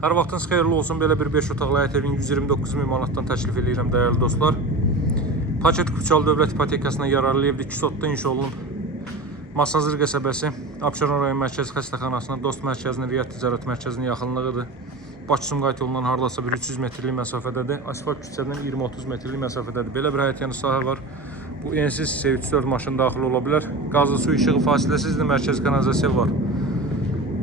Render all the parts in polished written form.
Hər vaxtınız xeyirli olsun. Belə bir 5 otaqlı həyət evini 129 min manatdan təklif edirəm dəyərli dostlar. Paket Kuçal Dövlət İpotekasına yararlı evdə 2 sotda inşa olunub. Masazır qəsəbəsi, Abşeron rayon mərkəzi xəstəxanasına, Dost mərkəzinin, Riyad ticarət mərkəzinin yaxınlığıdır. Bakı-Sumqayıt yolundan hardasa bir 300 metrlik məsafədədir. Asfalt küçədən 20-30 metrlik məsafədədir. Belə bir həyət yanı sahə var. Bu ensiz hissə 3-4 maşın daxil ola bilər. Qazlı su işığı fasiləsizdir, mərkəzi kanalizasiya var.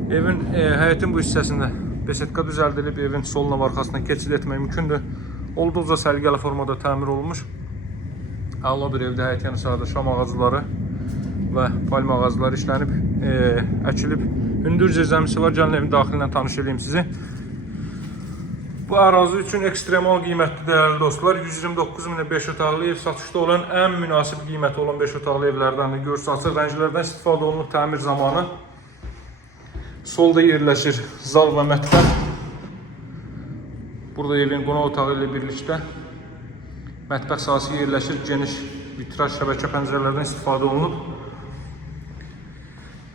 Evin həyətin bu hissəsində besetka düzəldilib, evin soluna və arxasına keçid etmək mümkündür. Olduqca səliqəli formada təmir olunmuş. Əla bir evdə həyət yanı sahədə şam ağacları və palma ağacları işlənib, əkilib. Hündür zirzəmisi var. Gəlin evin daxilindən tanış edeyim sizi. Bu ərazi üçün ekstremal qiymətli dəyərli dostlar. 129 minə 5 otaqlı ev satışda olan ən münasib qiyməti olan 5 otaqlı evlərdən görürsünüz. Açıq rənglərdən istifadə olunub təmir zamanı. Solda yerləşir zal və mətbəx. Burada evin qonaq otağı ilə birlikdə mətbəx sahəsi yerləşir. Geniş vitraj şəbəkə pəncərələrdən istifadə olunub.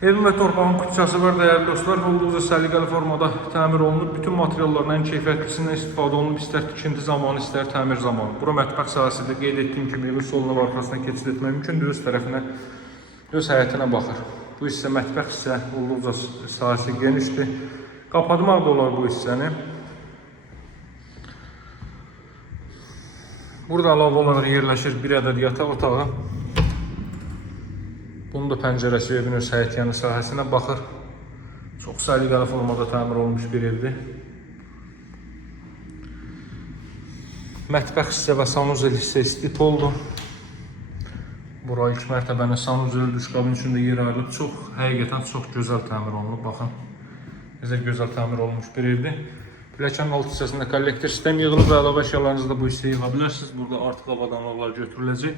Evin və torpağın küçəsi var dəyərli dostlar. Olduqca səliqəli formada təmir olunub. Bütün materialların ən keyfiyyətlisindən istifadə olunub. İstər tikinti zamanı, istər təmir zamanı. Bura mətbəx sahəsidir. Qeyd etdiyim kimi evin soluna və arxasına keçid etmək mümkündür. Öz tərəfinə, öz həyətinə baxır. Bu hissə mətbəx hissə olduqca sahəsi genişdir. Qapadmaq da olar bu hissəni. Burada əlavə olaraq yerləşir bir ədəd yataq otağı. Bunun da pəncərəsi evin öz həyət yanı sahəsinə baxır. Çox səliqəli formada təmir olunmuş bir evdir. Mətbəx hissə və sanuzel hissə istipoldur. Bura ilk mərtəbənin sanuzel duşqabın içində yer ayrılıb. Həqiqətən çox gözəl təmir olunub. Baxın, necə gözəl təmir olunmuş bir evdir. Pilləkənin alt hissəsində kollektor sistem yığılıb və əlavə əşyalarınızı da bu hissəyə yığa bilərsiniz. Burada artıq avadanlıqlar götürüləcək.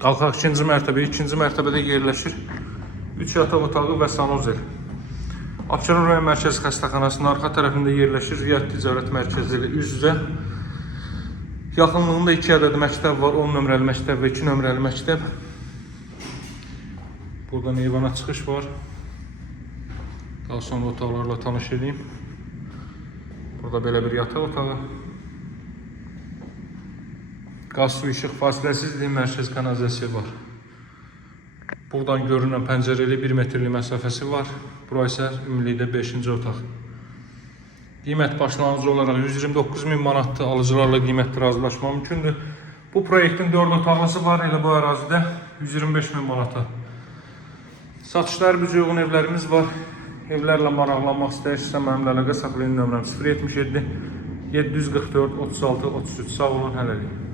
Qalxaq ikinci mərtəbəyə. İkinci mərtəbədə yerləşir 3 yataq otağı və sanuzel. Abşeron rayon mərkəzi xəstəxanasının arxa tərəfində yerləşir. Riyad ticarət mərkəzi ilə üz-üzə. Yaxınlığında 2 ədəd məktəb var. 10 nömrəli məktəb və 2 nömrəli məktəb. Buradan eyvana çıxış var. Daha sonra otaqlarla tanış edeyim. Burada belə bir yataq otağı. Qaz su işıq fasiləsizliyi, mərkəzi kanalizasiya var. Buradan görünən pəncərəli 1 metrlik məsafəsi var. Bura isə ümumilikdə 5-ci otaq. Qiymət başlanğıcı olaraq 129 min manatdır. Alıcılarla qiymətdə razılaşma mümkündür. Bu proyektin 4 otaqlısı var. Elə bu ərazidə 125 min manata. Satışlar büdcəyə uyğun evlərimiz var. Evlərlə maraqlanmaq istəyirsinizsə mənimlə əlaqə saxlayın. Nömrəm 077 744 36 33. Sağ olun, hələlik.